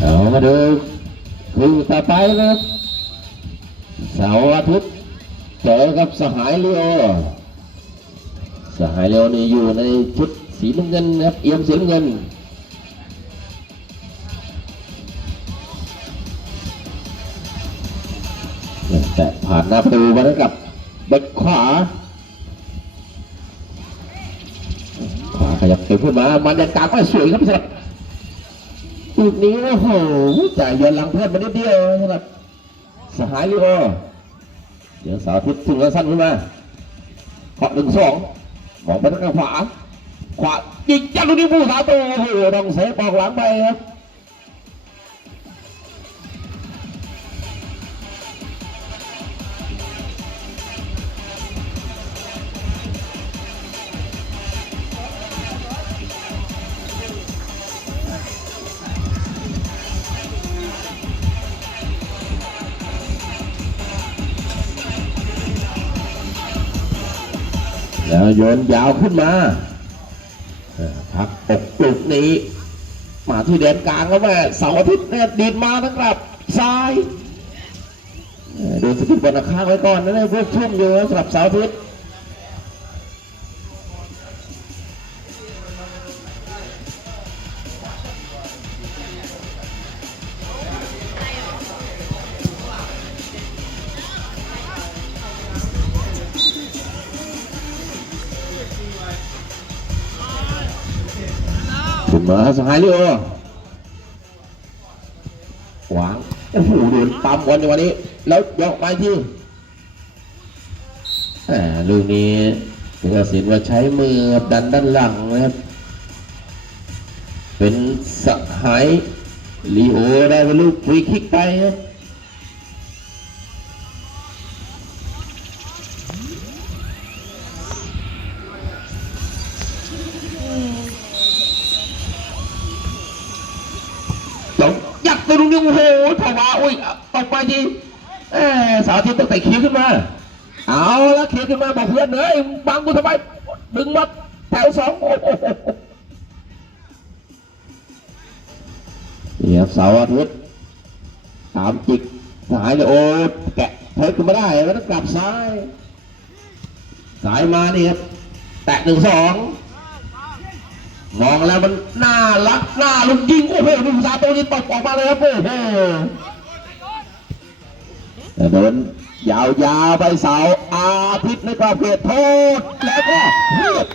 เอามาดูคือต่อไปนะครับเสาร์อาทิตย์เจอกับสหายเลโอสหายเลโอนี่อยู่ในชุดสีน้ำเงินนะครับเอี่ยมสีน้ำเงินแต่ผ่านหน้าประตูมาแล้วกับเบ็กขวา ขวาขยับเต็มขึ้นมาบรรยากาศก็สวยครับสำหรับ จุดนี้โอ้โหจ่ายย้อนหลังเพื่อนมานิดเดียวสำหรับสหายลิโอเดี๋ยวสาวทิศถึงแล้วสั้นขึ้นมาขอหนึ่งสองมองไปทางขวาขวายิงจัดลูกนี้ผู้สาตัวโอ้โหต้องเซฟออกหลังไปครับ โยนยาวขึ้นมาพักอกปลุกนี้ มาที่แดนกลางแล้วแม่เสาร์อาทิตย์เนี่ยดีดมานะครับซ้ายโดนสกิดบอลข้างไว้ก่อนนะเนี่ยพวกชุ่มอยู่สำหรับเสาร์อาทิตย์ สหายเรือขวางโอ้โหโดนปั๊มบอลในวันนี้ แล้วยกไปที่แหมลูกนี้เอกสินว่าใช้มือดันด้านหลังนะครับ เป็นสหายลีโอได้เป็นลูกฟรีคิกไปครับ อสาวอาทิตย์ต้องเตะเขียวขึ้นมา เอาละเขียวขึ้นมาบอกเพื่อนเฮ้ยบังกูทำไมดึงมาแถวสองโอ้โหนี่ครับเสาวอาทิตย์ตามจิกสายเลยโอ้แกะเทปขึ้นมาได้แล้วต้องกลับซ้าย สายมานี่ครับแตะหนึ่งสองมองแล้วมันน่ารักน่าลุกยิงโอ้โหดูซาโตนี่ตบออกมาเลยครับโอ้โห แต่เดินยาวๆไปเสาอาทิตย์ในกรอบเขตโทษแล้วก็เรียบ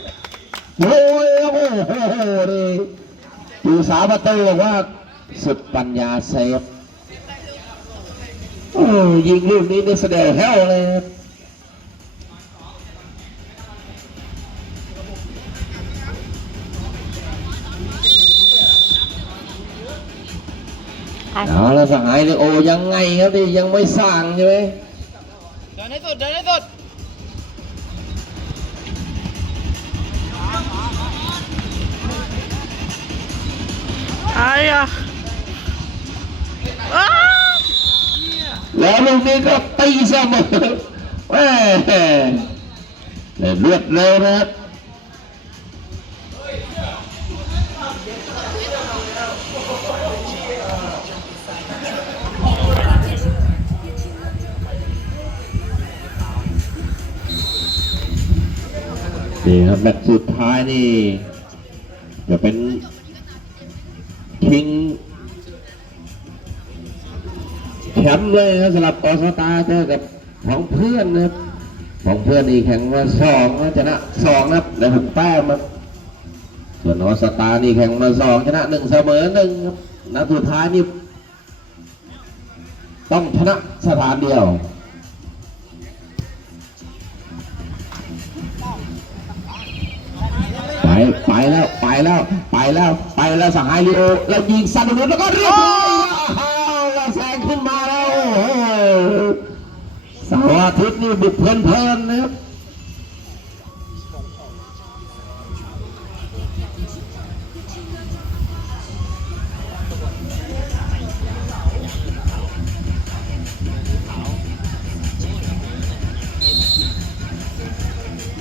โอ้ยโอ้โหนี่ดูสาประตูบอกว่าสุดปัญญาเซฟโอ้ยิงลูกนี้นี่แสดงแห้วเลย เอาแล้วสหายเลยโอยังไงครับนี่ยังไม่สร้างใช่ไหมเดินให้สุดเดินให้สุดไอ้อะอ้าแล้วลูกนี้ก็ตีเสมอแหม่แต่รวดเร็วนะครับ นี่ครับแมตช์สุดท้ายนี่จะเป็นคิงแชมป์เลยนะสำหรับออสตาเจอกับของเพื่อนนะครับของเพื่อนนี่แข่งมาสองนะชนะสองนะครับได้หกแต้มครับส่วนออสตานี่แข่งมาสองชนะหนึ่งเสมอหนึ่งครับนัดสุดท้ายนี่ต้องชนะสถานเดียว ไปไปแล้วไปแล้วไปแล้วไปแล้วสหายลีโอแล้วยิงซันโดนแล้วก็เรียบร้อยอ้าวแล้วแซงขึ้นมาแล้วโอ้โหเสาร์อาทิตย์นี่บุกเพลินๆนะครับ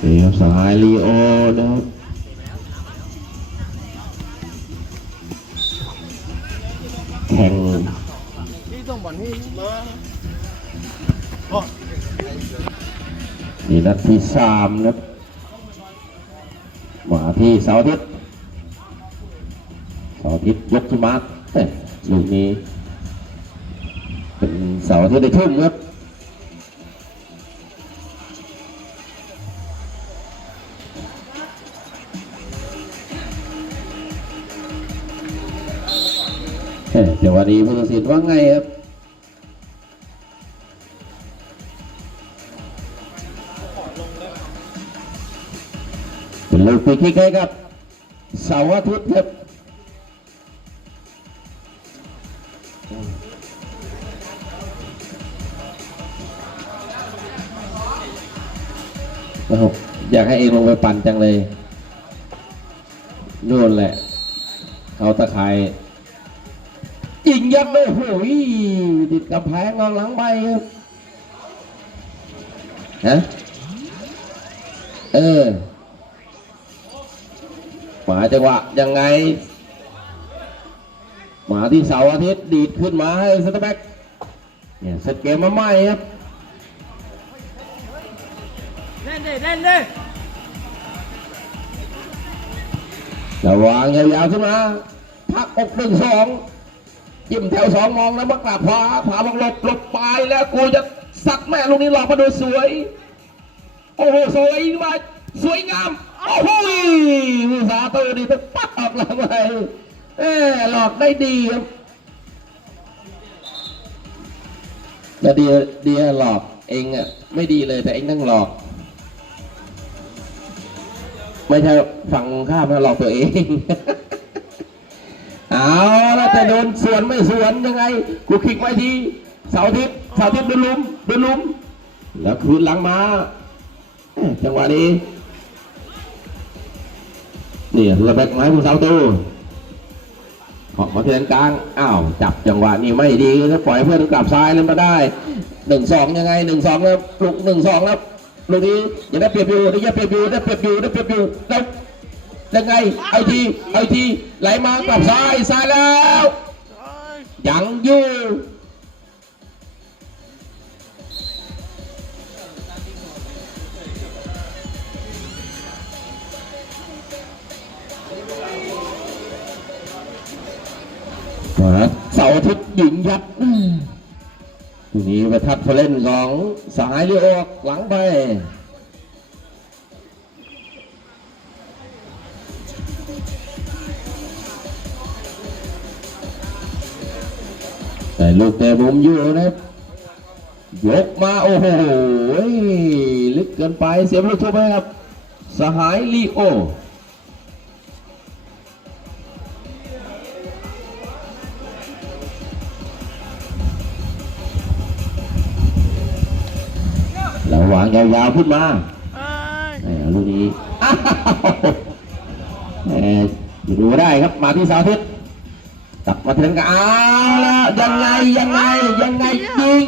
นี่ครับสหายลีโอนะครับ นี่นัดที่สามนะครับมาที่เสาทิตย์เสาทิตย์ยกขึ้นมาเอ้ยลูกนี้ เป็นเสาทิตย์ได้ทุ่มครับเอ้ยเดี๋ยววันนี้ผู้ตัดสินว่าไงครับ ฟรีคิกให้ครับเสาร์อาทิตย์ครับอยากให้เองลงไปปั่นจังเลยนู่นแหละ เขาตะไคร้ยิงยัดเลยโอ้โหติดกำแพงกองหลังใบครับฮะเออ หมาจังหวะยังไง หมาที่เสาร์อาทิตย์ดีดขึ้นมาให้สตาร์แบ็กเนี่ยเซตเกมมาใหม่ครับเล่นดิเล่นดิระวางยาวๆขึ้นมาพักอกหนึ่งสองจิ้มแถวสองมองแล้วมากลับขวาขวาบังหลบหลบไปแล้วกูจะสักแม่ลูกนี้หลอกมาดูสวย โอ้โหสวยมากสวยงาม โอ้โหมือสาตัวนี้ต้องปัดออกหลังไปเออหลอกได้ดีครับแต่ดีดีหลอกเองอะไม่ดีเลยแต่เองต้องหลอก ไม่ใช่ฝั่งข้ามหลอกตัวเอง เอาแล้วจะโดนสวนไม่สวนยังไงกูคลิกไว้ทีเสาร์อาทิตย์เสาร์อาทิตย์ดนลุมดนลุม แล้วคืนหลังมาจังหวะนี้ นี่ระเบิดไม้ผู้สาวตู้ออกมาเทียนกลาง อ้าว จับจังหวะนี้ไม่ดีแล้วปล่อยเพื่อนกลับซ้ายเลยมาได้หนึ่งสองยังไงหนึ่งสองแล้วปลุกหนึ่งสองแล้วลูกนี้ยังได้เปรียบอยู่ได้เปรียบอยู่ได้เปรียบอยู่ได้เปรียบอยู่แล้วยังไงเอทีเอทีไหลมากลับซ้ายซ้ายแล้วยังอยู่าร์อาทิตย์หญิงยัดทีนี้ไปทัดผู้เล่นของสายเรือออกหลังไปแต่ลูกแต่มุมอยู่นะครับยกมาโอ้โหลึกเกินไปเสียบลูกทุบไหมครับ สหายลีโอ ยาวๆ ขึ้นมาเอ้ยแหมลูกนี้อ้าวแหมดูได้ครับมาที่เสาร์อาทิตย์กลับมาถึงกันอ้าวแล้วยังไงยังไงยังไงยิง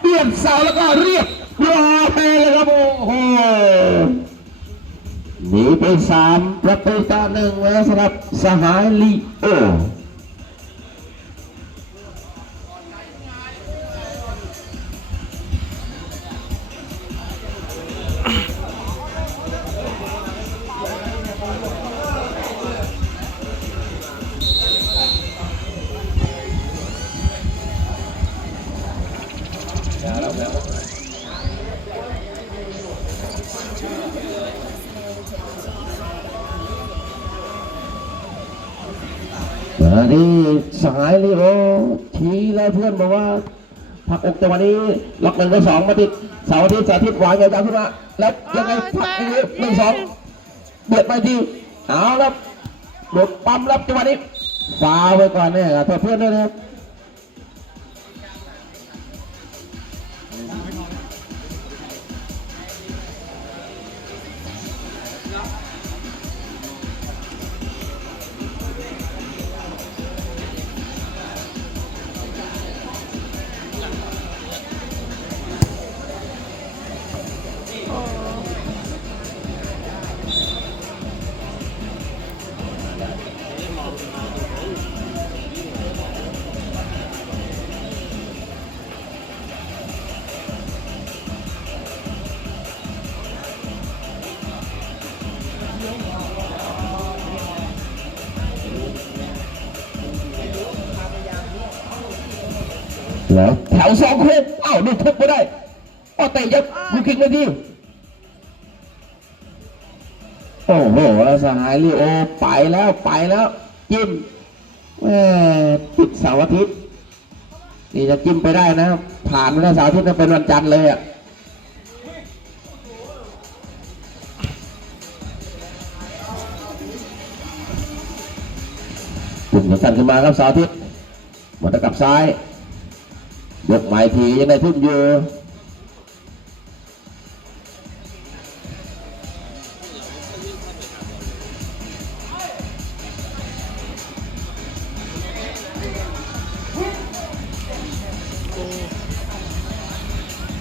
เบียดเสาแล้วก็เรียบร้อยเลยครับโอ้โหหนีไปสามประตูต่อหนึ่งแล้วสำหรับสหายลีโอ มาที่สายลีโอชี้แล้วเพื่อนบอกว่าผักอกจังหวะนี้ล็อกหนึ่งกับสองมาติดเสาร์อาทิตย์เสาร์อาทิตย์วานยาวๆขึ้นมาแล้วยังไงผักอย่างนี้หนึ่งสองเบียดไปทีเอาแล้วหลุดปั๊มรับจังหวะนี้ฟาไว้ก่อนเนี่ยขอโทษเพื่อนด้วยนะครับ แล้วแถวสองโค้งอ้าวดูทุบไม่ได้อ้าวเตะยับลูกคิกไม่ดีโอ้โหแล้วสหายลีโอไปแล้วไปแล้วจิ้มแหม่ปิดเสาร์อาทิตย์นี่จะจิ้มไปได้นะผ่านวันเสาร์อาทิตย์นะเป็นวันจันทร์เลยอะจุ่มสั้นขึ้นมาครับเสาร์อาทิตย์หมดกับซ้าย ยกไม้ทียังได้ทุ่มอยู่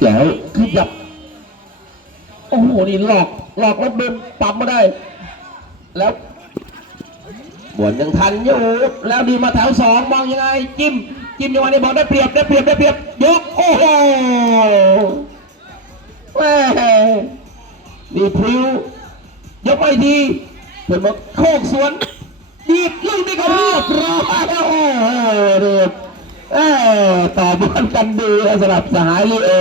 แล้วขยับ โอ้โห นี่หลอก หลอกแล้วเดินปั๊มมาได้ แล้วบวนยังทันอยู่ แล้วดีมาแถวสองมองยังไง จิ้ม จิ้มยังไงในบอลได้เปรียบได้เปรียบได้เปรียบยกโอ้โหแม่นี่พริ้วยกไปทีเพื่อนบอกโคกสวนดีบลูกนี้ก็เรียบร้อยโอ้โหเรียบเอ้ต่อบอลกันดีสำหรับสหายลีโอ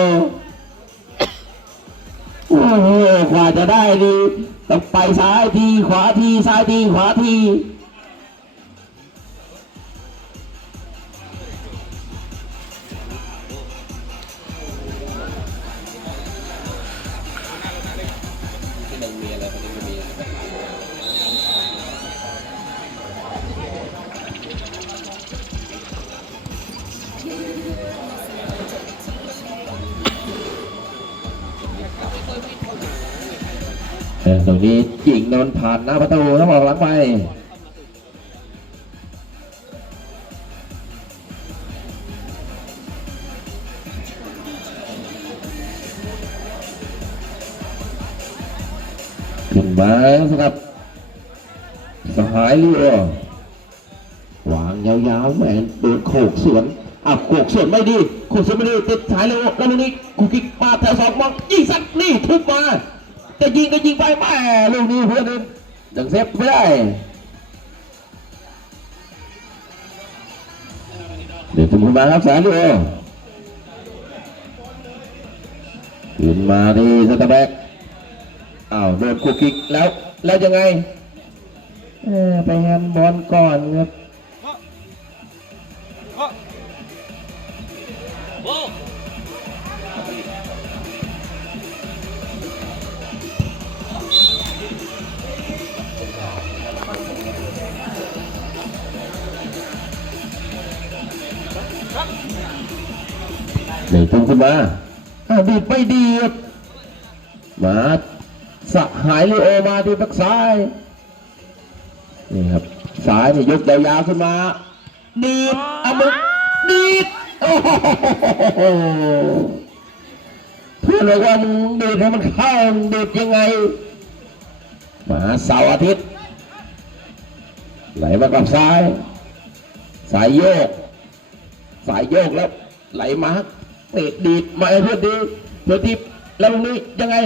โอ้โหกว่าจะได้ดีต้องไปซ้ายทีขวาทีซ้ายทีขวาที ตรงนี้ยิงโดนผ่านหน้าประตูแล้วบอกหลังไปขึ้นมาสำหรับ สหายลีโอวางยาวๆแหมโดนโขกสวนอะโขกสวนไม่ดีโขกสวนไม่ดีติดสายเลยแล้วลูกนี้กูกิกมาแถวสองมองยิงสักนี่ทุบมา จะยิงก็ยิงไปแม่ลูกนี้เพื่อนดังเซฟไม่ได้เดี๋ยวถึงขึ้นมาครับแสายลีโอขึ้นมาที่สตาร์แบ็กอ้าวโดนคุกกิกแล้วแล้วยังไง เออไปแฮนด์บอลก่อนครับ เดี๋ยวถึงขึ้นมาอ้าวดีดไม่ดีครับมาสหายลีโอมาที่บักซ้ายนี่ครับซ้ายนี่ยกยาวๆขึ้นมาดีดเอามือดีดโอ้โหเพื่อนบอกว่ามึงดีดให้มันเข้ามึงดีดยังไงมาเสาร์อาทิตย์ไหลมากับซ้าย สายโยก สายโยกแล้วไหลมา ตะดีดมาให้เพื่อนดีเพื่อนทีแล้วตรงนี้ยังไง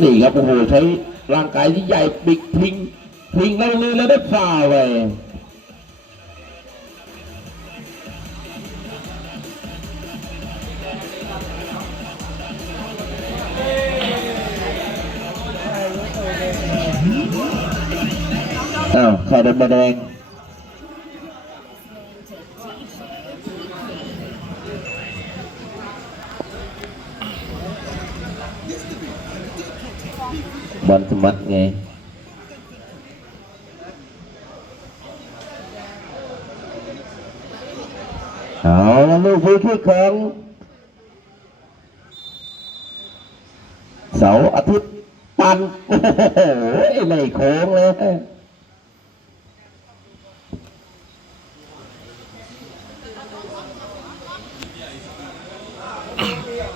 นี่ครับโอ้โหใช้ร่างกายที่ใหญ่ปิกพลิงพลิงแล้วเลยแล้วได้ฟาวล์ไปอ้าวเข้าโดนใบแดง อลสมัดไงเอาแล้วลูกฟรีคิกของเสาอาทิตย์ปันโอ้โหไม่โค้งเลย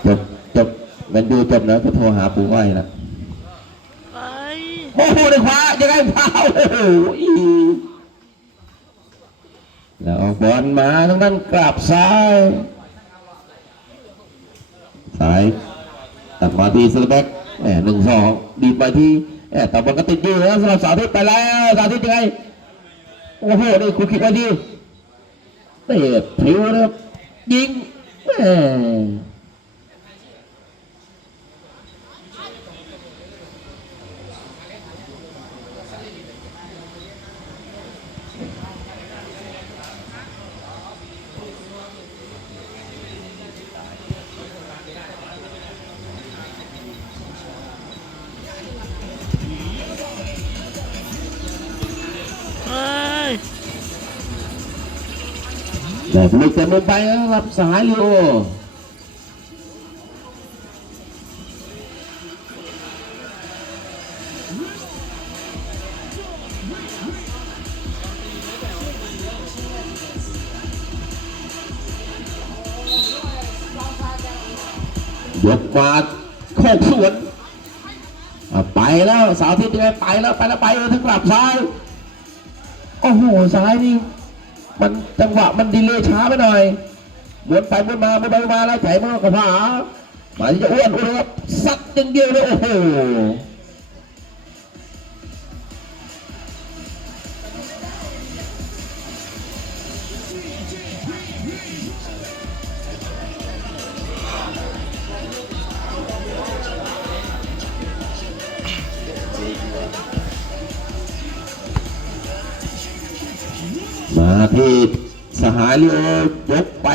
จบจบมันดูจบแล้วก็โทรหาปู่อ้อยละไปโอ้โหใน ขวายังไงเปล่าโอ้โหแล้วเอาบอลมาทางด้านกลับซ้ายซ้ายตัดมาที่สลแบ็กแหมหนึ่งสองดีไปที่แหมต่อบอลก็ติดอยู่นะสำหรับสาวทิศไปแล้วสาวทิศยังไงโอ้โหนี่คุณคิดว่าดีเตะพริ้วนะครับยิงแหม ลูกเต็มลงไปรับสายลิโอายกมาโคกสวนไปแล้วสาวทิศยังไงไปแล้วไปแล้วไปแล้วถึงกลับซ้าย โอ้โหซ้ายนี่ มันจังหวะมันดีเลยช้าไปหน่อยหมุนไปหมุนมาหมุนไปหมุนมาแล้วไถมากระผาผาหมายจะอ้วนอ้วนครับสัดอย่างเดียวเลยโอ้โห สหายลิโอยกไป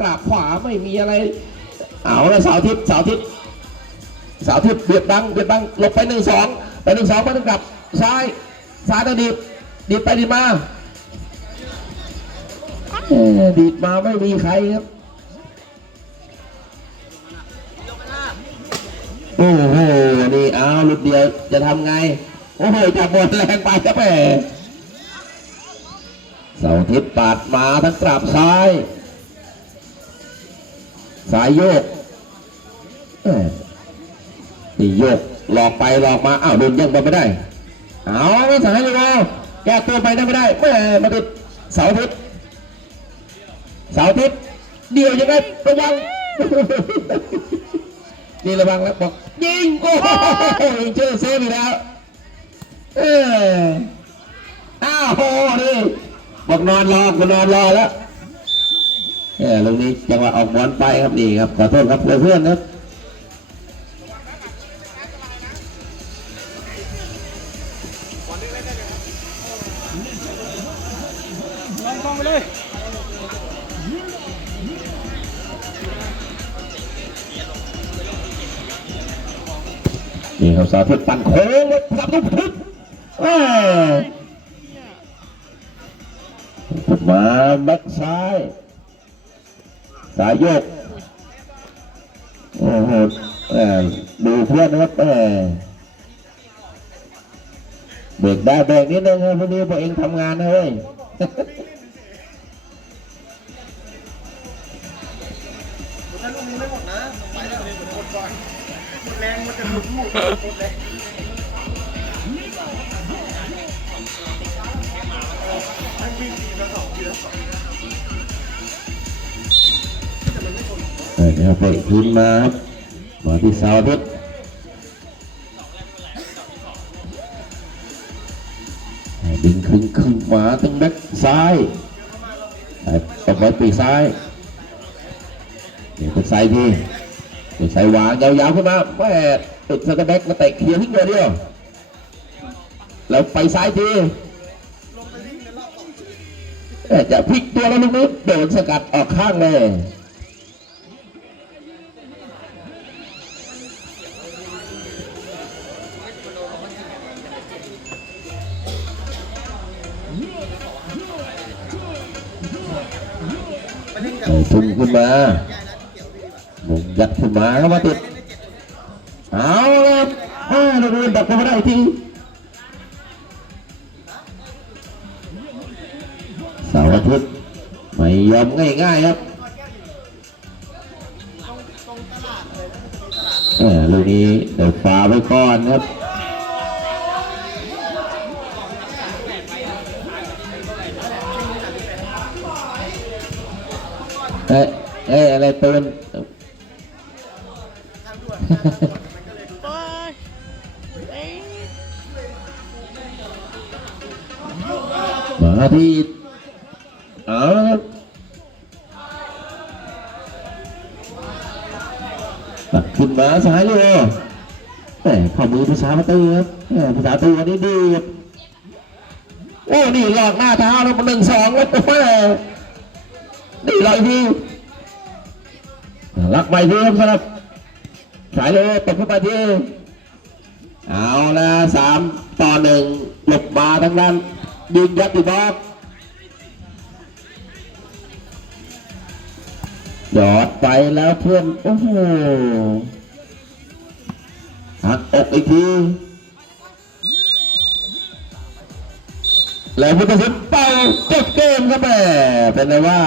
กราบขวาไม่มีอะไร เอาละสาวทิศเสาวทิศเสาวทิศเบียดบังเบียดบังลบไปหนึ่งสองไปหนึ่งสองไปหนึ่งกลับซ้ายซ้ายแล้วดีดดีดไปดีดมาดีดมาไม่มีใครครับโอ้โหนี่เอาลุดเดียวจะทำไง โอ้โหจับบอลแรงไปครับแมเสาร์อาทิตปาดมาทั้งกราบซ้าย สายโยกนี่โยกหลอกไปหลอกมาอ้าวโดนยังไปไม่ได้เอาไม่สายเลยนะแก้ตัวไปได้ไม่ได้แม่มาติดเสาทิตเสาทิตเดียวยังไงระวังนี่ระวังแล้วบอกยิงโอ้โหยิงเจอเซฟอีกแล้วเอออ้าวโหนี่ บอกนอนรอกูนอนรอแล้วเออตรงนี้จังหวะออกบอลไปครับนี่ครับขอโทษครับเพื่อนเพื่อนๆครับลองกองเลยนี่ครับสาธิตปั่ แบ็คซ้าย สายโยกโอ้โหดูเพื่อนนะครับเบรกได้เบรกนิดนึงครับพอดีพวกเองทำงานนะเว้ยถ้าลูกนี้ไม่หมดนะไปแล้วหมดก่อนหมดแรงมันจะหลุดหมดหมดเลยให้วิ่งทีละสองทีละสอง เออเนี่ยเบรกขึ้นมาครับมาที่สาร์อาทิตย์ดึงครึ่งครึ่งขวาตั้งแบ็คซ้ายไอ้ตบไปปีซ้ายเดี๋ยวเป็นซ้ายทีเดี๋ยวซ้ายวางยาวๆขึ้นมาแม่ติดสกัดแบ็คมาเตะเคลียร์ทิ้งเดียวแล้วไปซ้ายทีแม่จะพลิกตัวแล้วลูกนี้โดนสกัดออกข้างเลย มาหมุนยัดขึ้นมาเข้ามาติดเอาละห้าลูกนี้ดักมาได้ทีเสาร์อาทิตย์ไม่ยอมง่ายๆครับเออลูกนี้เดี๋ยวฝาไว้ก่อนครับ เอออะไรเตืนโอ้ยเอ้ยบารีเออตัดขึ้มาซ้ายเลยแต่ข้อมือภาษาประตูครับภาษาตูวันนี้ดีโอ้นี่หลอกหน้าเท้าแล้วหนึ่งสองแล้วโอ้ยนี่หลอกอีก รักใหม่ทีครับสำหรับสายเลยตกเข้าไปที่เอาละสามต่อหนึ่งหลบมาทางด้านยิงยัดติบอกหยอดไปแล้วเพื่อนโอ้โหหักอกอีกทีแล้วพุทธศิลป์เป่าจบเกมครับแม่เป็นไงว่า